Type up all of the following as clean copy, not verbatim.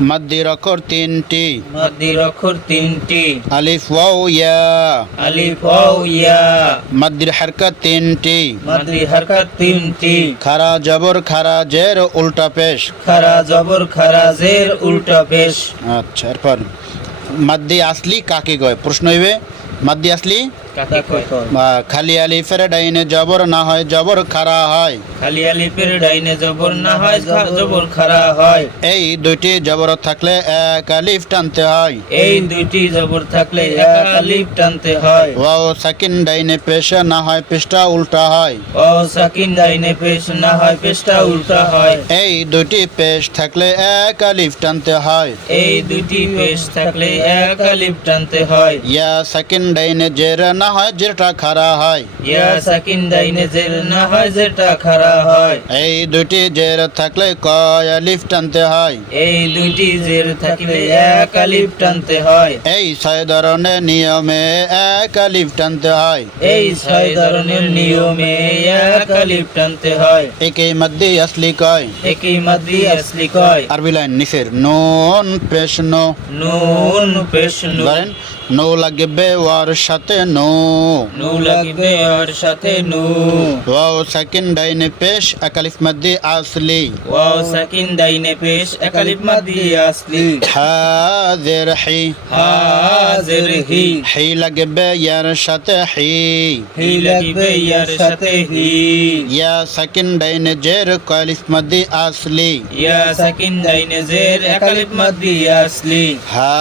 মাদ্দির অক্ষর তিনটি। মাদ্দির অক্ষর তিনটি। আলিফ ওয়াও ইয়া। আলিফ ওয়াও ইয়া। মাদ্দির হরকত তিনটি। মাদ্দির হরকত তিনটি। খারা জবর খারা জের উল্টা পেশ। খারা জবর খারা জের উল্টা পেশ। আচ্ছা, এরপর মাদ্দি আসলি কাকে কয়? প্রশ্ন হইবে মাদ্দি আসলি কাকে কয়? খালি আলিফের ডাইনে জবর না হয় জবর খারা হয়। খালি আলিফের ডাইনে জবর না হয় জবর খারা হয়। এই দুইটি জবর থাকলে এক আলিফ টানতে হয়। এই দুইটি জবর থাকলে এক আলিফ টানতে হয়। ওয়াও সাকিন ডাইনে পেশ না হয় পেশটা উল্টা হয়। ও সাকিন ডাইনে পেশ না হয় পেশটা উল্টা হয়। এই দুইটি পেশ থাকলে এক আলিফ টানতে হয়। এই দুইটি পেশ থাকলে এক আলিফ টানতে হয়। ইয়া সাকিন ডাইনে জের না হয় জেরটা খারা হয়। ইয়া সাকিন ডাইনে জের না হয় জেরটা খারা হয়। এই দুইটি জের থাকলে কয় আলিফ টানতে হয়। এই দুইটি জের থাকলে এক আলিফ টানতে হয়। এই ছয় ধরনের নিয়মে এক আলিফ টানতে হয়। এই ছয় ধরনের নিয়মে এক আলিফ টানতে হয়। একেই মাদ্দি আসলি কয়। একই মাদ্দি আসলি কয়। আরবি লাইন নিচের নুন পেশ নো। নুন পেশ নু। ধরেন নো লাগবে ওয়ার সাথে নো। নু লাগবে আর সাথে নু। ওয়াও সাকিন ডাইনে পেশ এক আলিফ মাদ্দি আসলি। ওয়াও সাকিন ডাইনে পেশ এক আলিফ মাদ্দি আসলি। হাজির হি। হাজির হি। হি লাগবে ইয়ার সাথে হি। হি লাগবে ইয়ার সাথে হি। ইয়া সাকিন ডাইনে জের কয় আলিফ মাদ্দি আসলি। ইয়া সাকিন ডাইনে জের এক আলিফ মাদ্দি আসলি। হা।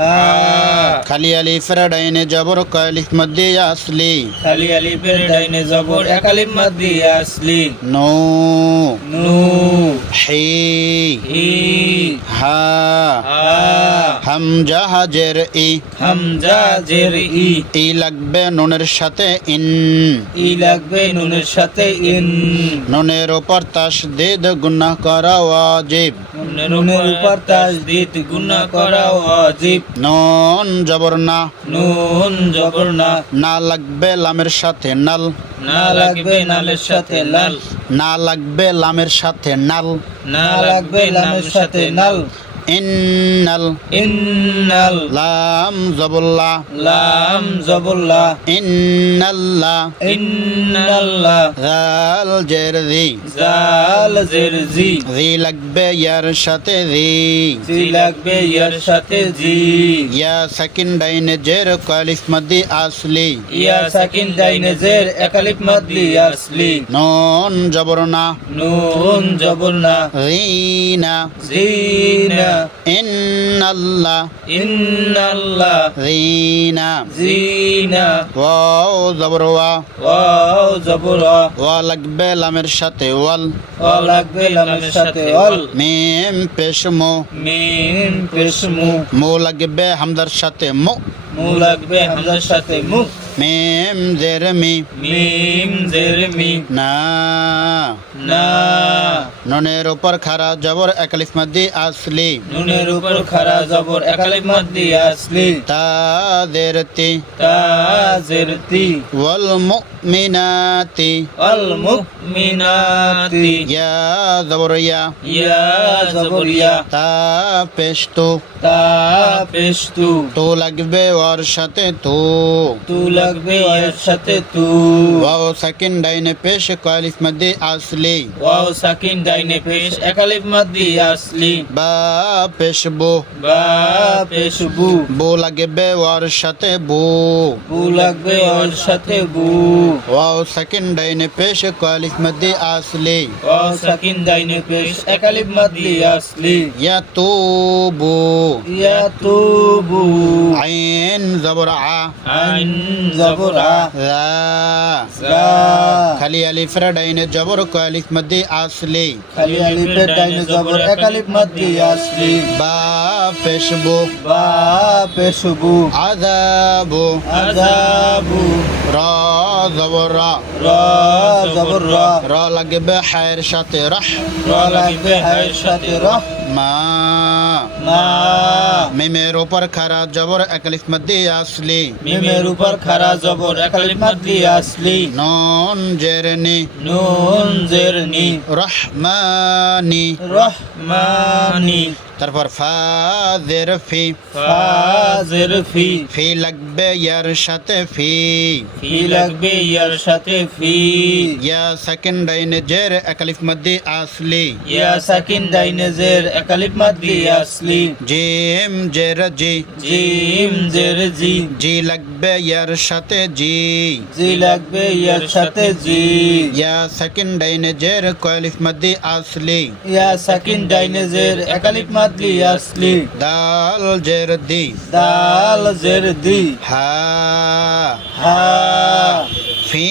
হা। খালি আলিফের ডাইনে জবর কয় আলিফ মাদ্দি আসলি। খালি আলিফের ডাইনে জবর এক আলিফ মাদ্দি আসলি। নো। নু। হি। হি। হা। হা। হামজা হাজের ই। হামজা জের ই। ই লাগবে নুনের সাথে ইন। ই লাগবে নুনের সাথে ইন। নুনের উপর তাসদীদ গুনাহ করা ওয়াজিব। নুনের উপর তাসদীদ গুনাহ করা ওয়াজিব। নুন জবর না। নুন জবর না। না লাগবে লামের সাথে নাল। না লাগবে নালের সাথে লাল। না লাগবে লামের সাথে নাল। না লাগবে লামের সাথে নাল। ইন্নাল। ইন্নাল। লাম জবল্লা। লাম জবল্লা। ইন্নাল্লাহ। ইন্নাল্লাহ। জাল জের জি। জাল জের জি। জি লাগবে ইয়ার সাথে জি। জি লাগবে ইয়ার সাথে জি। ইয়া সাকিন ডাইনে জের কয় আলিফ মাদ্দি আসলি। ইয়া সাকিন ডাইনে জের এক আলিফ মাদ্দি আসলি। নুন জবর না। নুন জবর না। রিনা। জিনা। ইন্নাল্লাহ। ইন্নাল্লাহ। রিনা। জিনা। ওয়াও জবর ওয়া। ওয়াও জবর ওয়া। ওয়া লাগবে লামের সাথে ওয়াল। ওয়া লাগবে লামের সাথে ওয়াল। মিম পেশ মো। মিম পেশ মু। মো লাগবে হামদার সাথে মো। মু লাগবে হামজার সাথে মু। মিম জের মি। মিম জের মি। না। না। নুনের উপর খারা জবর এক আলিফ মাদ্দি আসলি। নুনের উপর খারা জবর এক আলিফ মাদ্দি আসলি। তা জের তি। তা জের তি। ওয়াল মুমিনাতি। আল মুমিনাতি। ইয়া জবর ইয়া। ইয়া জবর ইয়া। তা পেশ তু। তা পেশ তু। তো লাগবে ওর সাথে তো। তু লাগবে এর সাথে তু। ওয়াও সাকিন ডাইনে পেশ কয় আলিফ মাদ্দি আসলি। ওয়াও সাকিন ডাইনে পেশ এক আলিফ মাদ্দি আসলি। বা পেশ বো। বা পেশ বু। বো লাগবে ওর সাথে বো। বু লাগবে ওর সাথে বু। ওয়াও সাকিন ডাইনে পেশ কয় আলিফ মাদ্দি আসলি। ওয়াও সাকিন ডাইনে পেশ এক আলিফ মাদ্দি আসলি। ইয়া তো বো। ইয়া তুবু। আইন জবর আ। আইন জবর আ। রা। জা। খালি আলিফের ডাইনে জবর কয় আলিফ মাদ্দি আসলি। খালি আলিফের ডাইনে জবর এক আলিফ মাদ্দি আসলি। বা পেশ বো। বা পেশ বু। আযাবু। আযাবু। রা জবর রা। রা জবর রা। রা লাগবে হায়ের সাথে রাহ। রা লাগবে হায়ের সাথে রাহ। মা। মা। মিমের উপর খারা জবর এক আলিফ মাদ্দি আসলি। মিমের উপর খারা জবর এক আলিফ মাদ্দি আসলি। নুন জেরনি। নুন জের নি। রহমানি। রহমানি। তারপর ফা জের ফি, ফা জের ফি, ফি লাগবে ইয়ার সাথে ফি, ফি লাগবে ইয়ার সাথে ফি, ইয়া সাকিন ডাইনে জের একালিফ মাদ্দি আসলি, ইয়া সাকিন ডাইনে জের একালিফ মাদ্দি আসলি, জিম জের জি, জিম জের জি, জি লাগবে ইয়ার সাথে জি, জি লাগবে ইয়ার সাথে জি, ইয়া সাকিন ডাইনে জের কয়ালিফ মাদ্দি আসলি, ইয়া সাকিন ডাইনে জের একালিফ মাদ্দি আসলি, দাল জের দি, দাল জের দি, হা হা ফি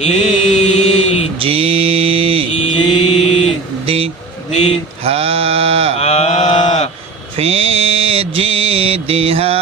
হি জি জি দি, দি, হা হা ফি জি দি হা